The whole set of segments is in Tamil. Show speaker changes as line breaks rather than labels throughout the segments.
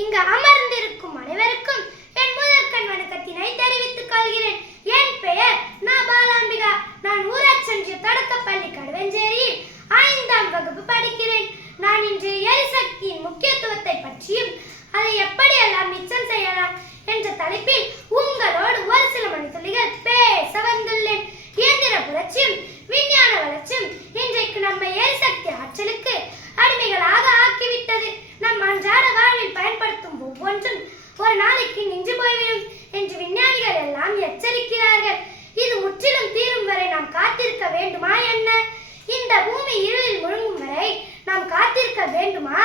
இங்கு அமர்ந்திருக்கும் அனைவருக்கும் என் முதற்கண் வணக்கத்தினை தெரிவித்துக் கொள்கிறேன். என் பெயர் நான் பாலாம்பிகா. நான் ஊராட்சி தொடக்கப்பள்ளி கடுவஞ்சேரியில் ஐந்தாம் வகுப்பு படிக்கிறேன். நான் இன்று எரிசக்தியின் முக்கியத்துவத்தை பற்றியும் அதை எப்படியெல்லாம் மிச்சம் செய்யலாம் என்ற தலைப்பில் உங்களோடு ஒரு சில மணித்துளிகள் பேச வந்துள்ளேன். இயந்திர புரட்சியும் விஞ்ஞான வளர்ச்சியும் இன்றைக்கு நம்ம எரிசக்தி நாளைக்கு நின்று போய்விடும் என்று விஞ்ஞானிகள் எல்லாம் எச்சரிக்கிறார்கள். இது முற்றிலும் தீரும் வரை நாம் காத்திருக்க வேண்டுமா என்ன? இந்த பூமி இருளில் முழுங்கும் வரை நாம் காத்திருக்க வேண்டுமா?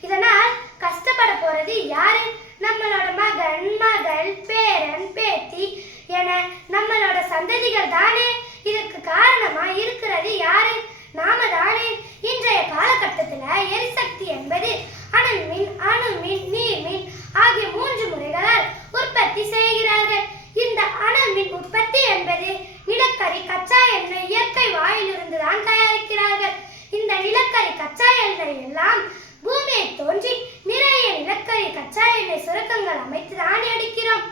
இதனால் கஷ்டப்பட போறது யாரு? நம்மளோட மகன் மகள் பேரன் பேத்தி என நம்மளோட சந்ததிகள் தானே? எல்லாம் பூமியை தோன்றி நிறைய நிலக்கரி கச்சா எண்ணெய் சுரக்கங்கள் அமைத்து தான் எடுக்கிறோம்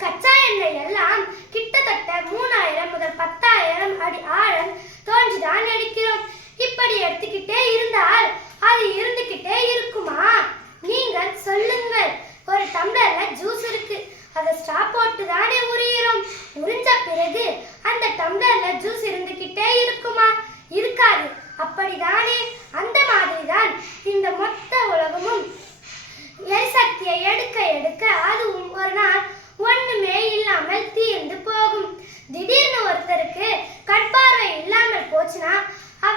கச்சா எண்ணெய் எல்லாம் கிட்டத்தட்ட மூணாயிரம் முதல் பத்தாயிரம் அடி ஆழம் தோன்றிதான் எடுக்கிறோம் இப்படி எடுத்துக்கிட்டே இருந்தால் அது இருந்துகிட்டே இருக்குமா? நீங்கள் சொல்லுங்கள். ஒரு டம்ளர்ல ஜூஸ் இருக்கு. அதை ஸ்ட்ரா போட்டு தானே உரியிறோம். உறிஞ்ச பிறகு அந்த டம்ளர்ல ஜூஸ் இருந்துகிட்டே இருக்குமா? இருக்காது அப்படிதானே அந்த மாதிரி தான் இந்த மொத்த உலகமும் எரிசக்தியை எடுக்க எடுக்க அதுவும் ஒரு நாள் ஒண்ணுமே இல்லாமல் தீர்ந்து போகும் திடீர்னு ஒருத்தருக்கு கட்பார்வை இல்லாமல் போச்சுன்னா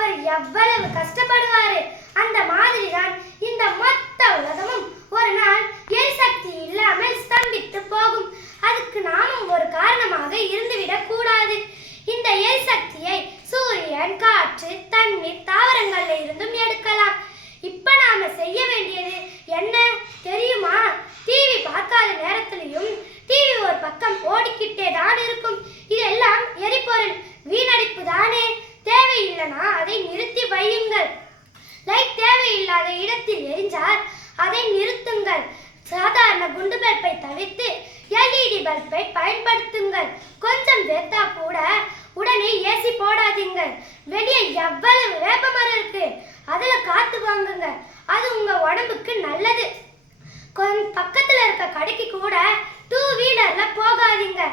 அவர் எவ்வளவு கஷ்டப்படுவாரு? அந்த மாதிரி தான் இந்த மொத்த உலகமும் ஒரு நாள் எரிசக்தி இல்லாமல் ஸ்தம்பித்து போகும். அதுக்கு நாமும் ஒரு காரணமாக இருந்துவிடக் கூடாது. இந்த எரிசக்தியை சூரியன் காற்று தண்ணீர் தாவரங்கள்ல இருந்தும் எடுக்கலாம். இப்ப நாம செய்ய வேண்டியது என்ன? குண்டு பல்பை தவிர்த்து எல்இடி பல்பை பயன்படுத்துங்கள். கொஞ்சம் வெத்தா கூட உடனே ஏசி போடாதீங்கள். வெளியே எவ்வளவு வேப்பமரம் இருக்கு அதுல காத்து வாங்குங்க. அது உங்க உடம்புக்கு நல்லது. கொஞ்ச பக்கத்துல இருக்க கடைக்கு கூட டூ வீலர்ல போகாதீங்க.